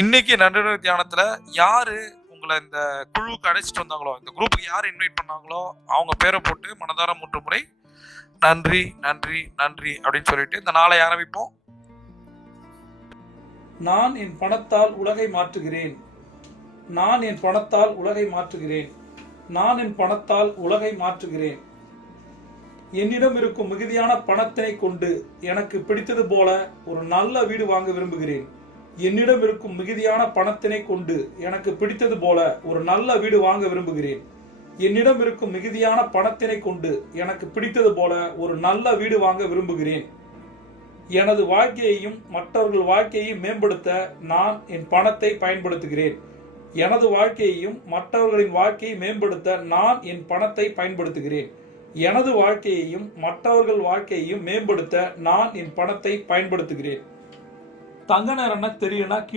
இன்னைக்கு நடுநிலை தியானத்துல யாரு உங்களை இந்த குழுவுக்கு அழைச்சிட்டு வந்தாங்களோ, இந்த குரூப்புக்கு யார் இன்வைட் பண்ணாங்களோ அவங்க பேரை போட்டு மனதார 3 முறை நன்றி நன்றி நன்றி அப்படின்னு சொல்லிட்டு இந்த நாளை ஆரம்பிப்போம். நான் என் பணத்தால் உலகை மாற்றுகிறேன். நான் என் பணத்தால் உலகை மாற்றுகிறேன். நான் என் பணத்தால் உலகை மாற்றுகிறேன். என்னிடம் இருக்கும் மிகுதியான பணத்தினை கொண்டு எனக்கு பிடித்தது போல ஒரு நல்ல வீடு வாங்க விரும்புகிறேன். என்னிடம் இருக்கும் மிகுதியான பணத்தினை கொண்டு எனக்கு பிடித்தது போல ஒரு நல்ல வீடு வாங்க விரும்புகிறேன். என்னிடம் இருக்கும் மிகுதியான பணத்தினை கொண்டு எனக்கு பிடித்தது போல ஒரு நல்ல வீடு வாங்க விரும்புகிறேன். எனது வாழ்க்கையையும் மற்றவர்கள் வாழ்க்கையையும் மேம்படுத்த நான் என் பணத்தை பயன்படுத்துகிறேன். எனது வாழ்க்கையையும் மற்றவர்களின் வாழ்க்கையை மேம்படுத்த நான் என் பணத்தை பயன்படுத்துகிறேன். எனது வாழ்க்கையையும் மற்றவர்கள் வாழ்க்கையையும் மேம்படுத்த நான் என் பணத்தை பயன்படுத்துகிறேன். தங்க நேரம்னா தெரியும்னா கீழே